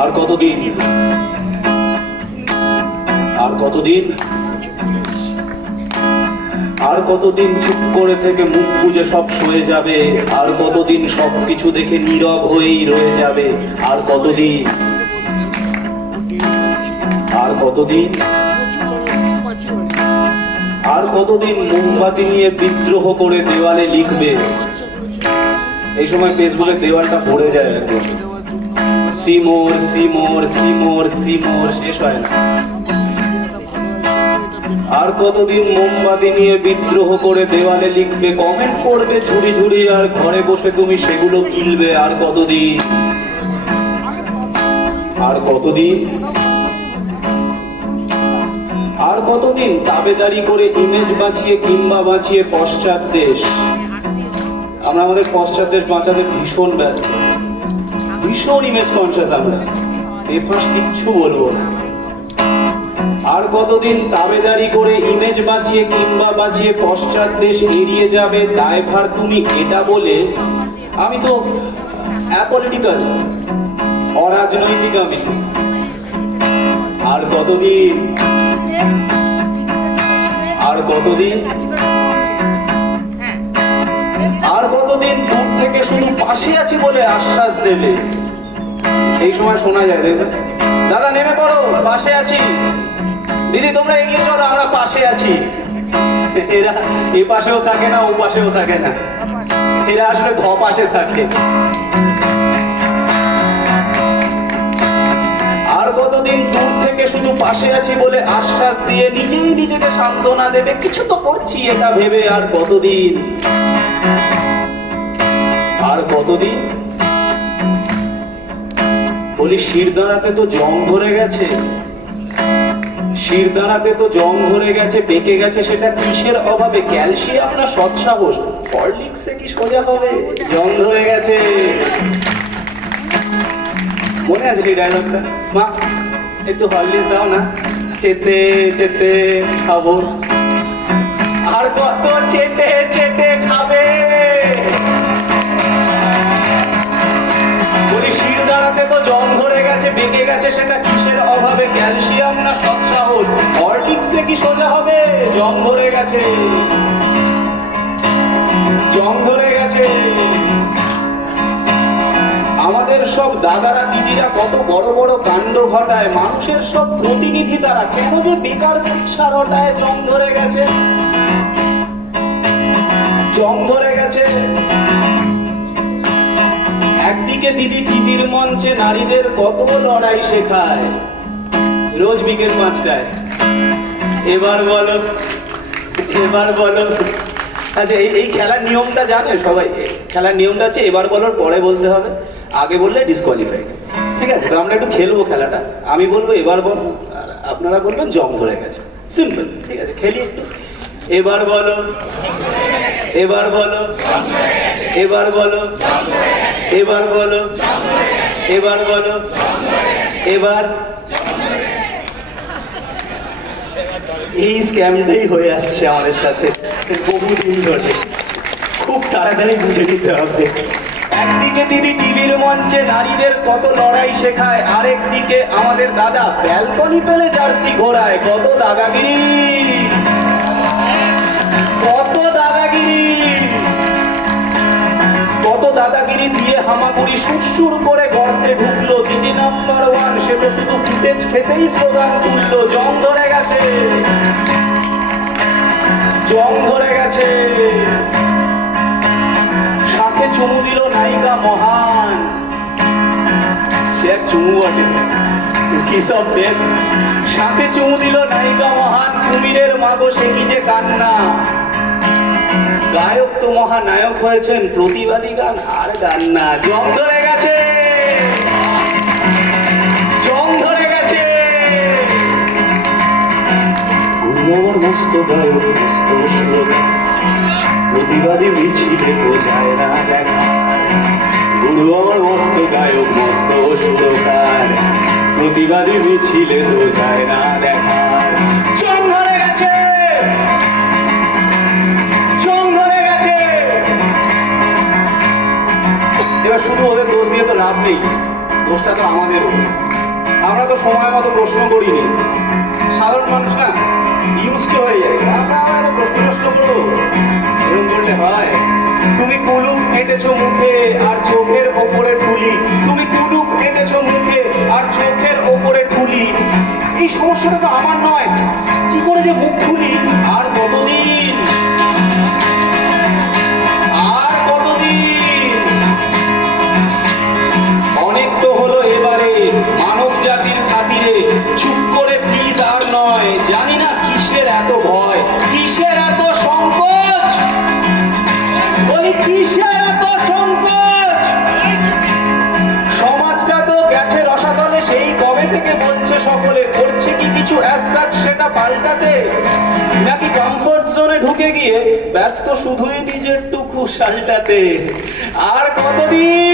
আর কতদিন, আর কতদিন, আর কতদিন চুপ করে থেকে মুখ বুজে সব সয়ে যাবে? আর কতদিন সবকিছু দেখে নীরব হয়েই রয়ে যাবে? আর কতদিন, আর কতদিন, আর কতদিন মোমবাতি নিয়ে বিদ্রোহ করে দেওয়ালে লিখবে? এই সময় ফেসবুকের দেওয়ালটা ভরে যায় একদম, সিমোর সিমোর সিমোর সিমোর, শেষ হয় না। আর কতদিন মোমবাতি নিয়ে বিদ্রোহ করে দেওয়ালে লিখবে, কমেন্ট করবে ঝুড়ি ঝুড়ি, আর ঘরে বসে তুমি সেগুলো গিলবে? আর কতদিন, আর কতদিন, আর কতদিন দাবেদারি করে ইমেজ বাঁচিয়ে কিংবা বাঁচিয়ে পশ্চাৎ দেশ? আমরা আমাদের পশ্চাৎ দেশ বাঁচাতে ভীষণ ব্যস্ত, ভীষণ ইমেজ কনসিয়াস আমরা, বেফাঁস কিচ্ছু বলবো না। আর কতদিন দাবেদারি করে ইমেজ বাঁচিয়ে কিংবা বাঁচিয়ে পশ্চাৎ দেশ এড়িয়ে যাবে দায়ভার তুমি এটা বলে আমি তো অ্যাপলিটিক্যাল, অরাজনৈতিক আমি? আর কতদিন, আর কতদিন, আর কতদিন দূর থেকে শুধু পাশে আছি বলে আশ্বাস দেবে? এই সময় শোনা যায়, দেখবে, দাদা নেমে পড়ো, পাশে আছি, দিদি তোমরা এগিয়ে চলো, আমরা পাশে আছি। এরা এ পাশেও থাকে না, ও পাশেও থাকে না, এরা আসলে ধ পাশে থাকে। আর কতদিন দূর থেকে শুধু পাশে আছি বলে আশ্বাস দিয়ে নিজেই নিজেকে সান্ত্বনা দেবে, কিছু তো করছি এটা ভেবে? আর কতদিন, আর কতদিন? বলি শিরদাঁড়াতে তো জং ধরে গেছে, শিরদাঁড়াতে তো জং ধরে গেছে, পেকে গেছে, সেটা কিসের অভাবে? ক্যালসিয়াম না সৎসাহস? হরলিক্সে কি সোজা হবে? জং ধরে গেছে। মনে আছে সেই ডায়লগটা? মা একটু হরলিক্স দাও না, চেটে চেটে খাবো। আর কত চেটে চেটে খাবে? বলি শিরদাঁড়াতে তো জং ধরে গেছে, পেকে গেছে, সেটা কিসের অভাবে? ক্যালসিয়াম না সৎসাহস? হরলিক্সে কি সোজা হবে? জং ধরে গেছে, জং ধরে গেছে। আমাদের সব দাদারা দিদিরা কত বড় বড় কাণ্ড ঘটায়, মানুষের সব প্রতিনিধি তারা, কেন যে বেকার উৎসার হটায়? জং ধরে গেছে, জং ধরে গেছে। একদিকে দিদি টিভির মঞ্চে নারীদের কত লড়াই শেখায়, রোজ বিকেল 5টায়। এবার বলো, এবার বলো, আচ্ছা এই খেলার নিয়মটা জানে সবাই? খেলার নিয়মটা হচ্ছে এবার বলার পরে বলতে হবে, আগে বললে ডিসকোয়ালিফাইড। ঠিক আছে, তো আমরা একটু খেলবো খেলাটা। আমি বলবো এবার বলো, আর আপনারা বলবেন জং ধরে গেছে। সিম্পল, ঠিক আছে, খেলি একটু। এবার বলো, এবার বলো, এবার বলো, এবার বলো, এবার বলো, এবার। এই স্ক্যামটাই হয়ে আসছে আমাদের সাথে বহুদিন ধরে, খুব তাড়াতাড়ি বুঝে নিতে হবে। একদিকে দিদি টিভির মঞ্চে নারীদের কত লড়াই শেখায়, আরেকদিকে আমাদের দাদা ব্যালকনি পেলে জার্সি ঘোরায়। কত দাদাগিরি, কত দাদাগিরি, কত দাদাগিরি দিয়ে হামাগুড়ি সুরসুর করে গর্তে ঢুকলো। দিদি নাম্বার 1, সে তো শুধু ফুটেজ খেতেই স্লোগান তুললো। জং ধরে গেছে, জং ধরে গেছে। শাকে চুমু দিল নায়িকা মহান, সে এক চুমু বটে, কি সব দেখ। শাকে চুমু দিল নায়িকা মহান, কুমিরের মাগো সে কি যে কান্না। গায়ক তো মহানায়ক হয়েছেন, প্রতিবাদী গান আর গান না। জং ধরে গেছে, জং ধরে গেছে। আমার মস্ত গায়ক, মস্ত সুরকার, প্রতিবাদী মিছিলে তো যায় না দেখা। গুরু আমার মস্ত গায়ক, মস্ত সুরকার, প্রতিবাদী মিছিলে তো যায় না দেখা। জং ধরে গেছে, জং ধরে গেছে। এবার শুধু ওদের দোষ দিয়ে তো লাভ নেই, দোষটা তো আমাদেরও। আমরা তো সময় মতো প্রশ্ন করিনি। সাধারণ মানুষ না, ইউজড হয়ে যায়। আমরা আবার প্রশ্ন করবো, এরকম করলে হয়? তুমি কুলুপ এঁটেছো মুখে আর চোখের ওপরে ঠুলি, তুমি কুলুপ এঁটেছো মুখে আর চোখের ওপরে ঠুলি। এই সমস্যাটা তো আমার নয়, কি করে যে মুখ খুলি? আর কতদিন, আর কতদিন? অনেক তো হলো এবারে মানব জাতির খাতিরে, চুপ করে প্লিজ আর নয়। জানি না কিসের এত ভয়, কিসের এত সংকোচ, বলি কিসের এত সংকোচ? সমাজটা তো গেছে রসাতলে, সেই কবে থেকে বলছে সকলে। করছে কি কিছু অ্যাজ সাচ সেটা পাল্টাতে, নাকি কমফোর্ট জোনে ঢুকে গিয়ে ব্যস্ত শুধুই নিজের টুকু সালটাতে? আর কতদিন,